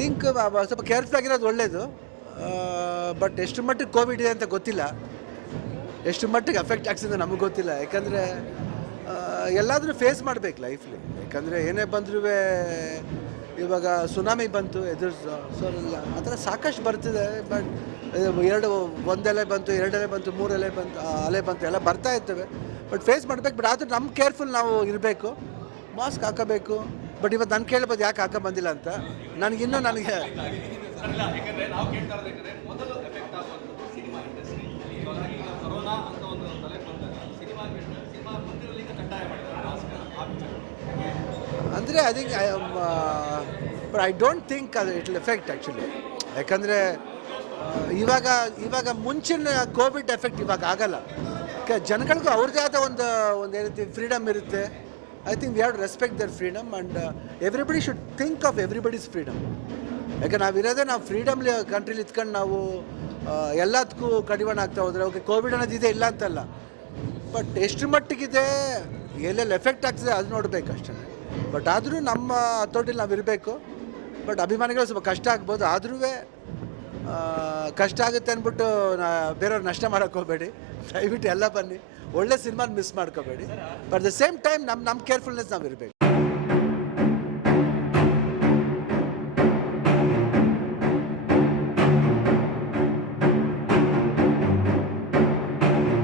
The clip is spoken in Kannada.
ಥಿಂಕ್ ಸ್ವಲ್ಪ ಕೇರ್ಫುಲ್ ಆಗಿರೋದು ಒಳ್ಳೆಯದು. ಬಟ್ ಎಷ್ಟು ಮಟ್ಟಿಗೆ ಕೋವಿಡ್ ಇದೆ ಅಂತ ಗೊತ್ತಿಲ್ಲ, ಎಷ್ಟು ಮಟ್ಟಿಗೆ ಅಫೆಕ್ಟ್ ಆಗ್ತಿದೆ ನಮಗೆ ಗೊತ್ತಿಲ್ಲ. ಯಾಕಂದರೆ ಎಲ್ಲಾದರೂ ಫೇಸ್ ಮಾಡಬೇಕು ಲೈಫ್ಲಿ. ಯಾಕಂದರೆ ಏನೇ ಬಂದರೂ ಇವಾಗ ಸುನಾಮಿ ಬಂತು ಎದುರಿಸು, ಸೊ ಆ ಥರ ಸಾಕಷ್ಟು ಬರ್ತಿದೆ. ಬಟ್ ಒಂದೆಲೆ ಬಂತು, 2 ಎಲೆ ಬಂತು, 3 ಎಲೆ ಬಂತು, ಅಲೆ ಬಂತು, ಎಲ್ಲ ಬರ್ತಾ ಇರ್ತವೆ. ಬಟ್ ಫೇಸ್ ಮಾಡಬೇಕು. ಬಟ್ ಆದರೂ ನಮ್ಮ ಕೇರ್ಫುಲ್ ನಾವು ಇರಬೇಕು, ಮಾಸ್ಕ್ ಹಾಕೋಬೇಕು. ಬಟ್ ಇವತ್ತು ನಾನು ಕೇಳ್ಬೋದು ಯಾಕೆ ಬಂದಿಲ್ಲ ಅಂತ. ನನಗೆ ಅಂದರೆ ಬಟ್ ಐ ಡೋಂಟ್ ಥಿಂಕ್ ಅದು ಇಟ್ ವಿಲ್ ಎಫೆಕ್ಟ್ ಆ್ಯಕ್ಚುಲಿ. ಯಾಕಂದರೆ ಇವಾಗ ಮುಂಚಿನ ಕೋವಿಡ್ ಎಫೆಕ್ಟ್ ಇವಾಗ ಆಗಲ್ಲ. ಜನಗಳಿಗೂ ಅವ್ರದ್ದೇ ಆದ ಒಂದು ಏನೈತಿ ಫ್ರೀಡಮ್ ಇರುತ್ತೆ. I think we have to respect their freedom and everybody should think of everybody's freedom. ಯಾಕೆ ನಾವು ಫ್ರೀಡಮ್ಲಿ ಕಂಟ್ರಿಲಿ ಇತ್ಕೊಂಡು ನಾವು ಎಲ್ಲದಕ್ಕೂ ಕಡಿವಾಣ ಆಗ್ತಾ ಹೋದರೆ ಓಕೆ ಕೋವಿಡ್ ಅನ್ನೋದಿದೆ ಇಲ್ಲ ಅಂತಲ್ಲ. ಬಟ್ ಎಷ್ಟು ಮಟ್ಟಿಗಿದೆ, ಎಲ್ಲೆಲ್ಲಿ ಎಫೆಕ್ಟ್ ಆಗ್ತಿದೆ ಅದು ನೋಡಬೇಕು ಅಷ್ಟೇ. ಬಟ್ ಆದರೂ ನಮ್ಮ ಹತೋಟಿಲಿ ನಾವು ಇರಬೇಕು. ಬಟ್ ಅಭಿಮಾನಿಗಳು ಸ್ವಲ್ಪ ಕಷ್ಟ ಆಗ್ಬೋದು, ಆದರೂ ಕಷ್ಟ ಆಗುತ್ತೆ ಅಂದ್ಬಿಟ್ಟು ಬೇರೆಯವ್ರು ನಷ್ಟ ಮಾಡೋಕ್ಕೆ ಹೋಗಬೇಡಿ. ದಯವಿಟ್ಟು ಎಲ್ಲ ಬನ್ನಿ, ಒಳ್ಳೆ ಸಿನಿಮಾನ ಮಿಸ್ ಮಾಡ್ಕೋಬೇಡಿ. ಬಟ್ ದ ಸೇಮ್ ಟೈಮ್ ನಮ್ಮ ಕೇರ್ಫುಲ್ನೆಸ್ ನಾವು ಇರಬೇಕು.